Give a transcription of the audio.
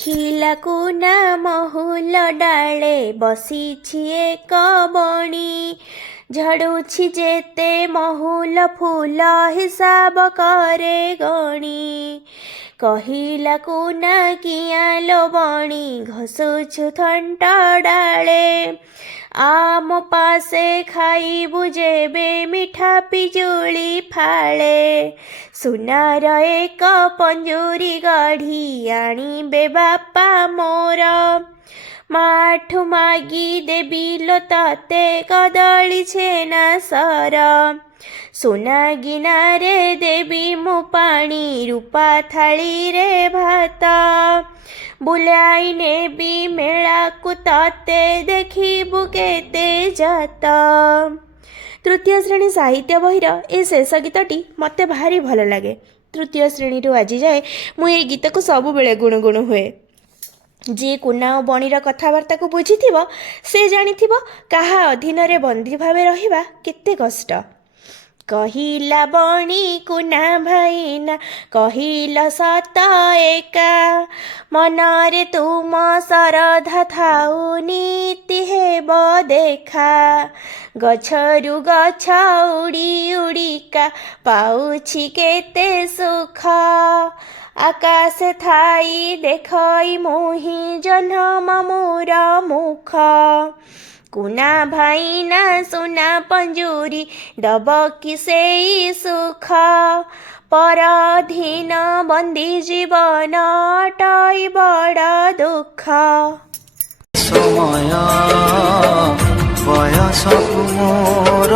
ଦେଖିଲା କୁନା ମହୁଲ ଡାଳେ ବସିଛି ଏକ ବଣି, ଝଡ଼ୁଛି ଯେତେ ମହୁଲ ଫୁଲ ହିସାବ କରେ ଗଣି। କହିଲା କୁନା କିଆଁ ଲୋ ବଣି ଘଷୁଛୁ ଥଣ୍ଟ ଡାଳେ, ଆମ ପାଶେ ଖାଇବୁ ଯେବେ ମିଠା ପିଜୁଳି ଫାଳେ। ସୁନାର ଏକ ପଞ୍ଜୁରୀ ଗଢ଼ି ଆଣିବେ ବାପା ମୋର, ମାଠୁ ମାଗି ଦେବି ଲୋ ତତେ କଦଳୀ ଛେନା ସର। ସୁନା ଗିନାରେ ଦେବି ମୁଁ ପାଣି, ରୂପା ଥାଳିରେ ଭାତ, ବୁଲାଇ ନେବି ମେଳାକୁ ତତେ ଦେଖିବୁ କେତେ ଜାତ। ତୃତୀୟ ଶ୍ରେଣୀ ସାହିତ୍ୟ ବହିର ଏ ଶେଷ ଗୀତଟି ମୋତେ ଭାରି ଭଲ ଲାଗେ। ତୃତୀୟ ଶ୍ରେଣୀରୁ ଆଜି ଯାଏ ମୁଁ ଏଇ ଗୀତକୁ ସବୁବେଳେ ଗୁଣୁଗୁଣୁ ହୁଏ। ଯିଏ କୁନା ଓ ବଣିର କଥାବାର୍ତ୍ତାକୁ ବୁଝିଥିବ ସେ ଜାଣିଥିବ କାହା ଅଧୀନରେ ବନ୍ଦୀ ଭାବେ ରହିବା କେତେ କଷ୍ଟ। କହିଲା ବଣି କୁନା ଭାଇନା କହିଲ ସତ ଏକା, ମନରେ ତୁମ ଶରଧା ଥାଉ ନୀତି ହେବ ଦେଖା। ଗଛରୁ ଗଛ ଉଡ଼ି ଉଡ଼ିକା ପାଉଛି କେତେ ସୁଖ, ଆକାଶ ଥାଇ ଦେଖଇ ମୁହିଁ ଜହ୍ନ ମାମୁଁର ମୁଖ। କୁନା ଭାଇନା ସୁନା ପଞ୍ଜୁରୀ ଦବ କି ସେଇ ସୁଖ, ପରଧୀନ ବନ୍ଦୀ ଜୀବନ ଅଟଇ ବଡ଼ ଦୁଃଖ। ସମୟ ବୟସକୁ ମୋର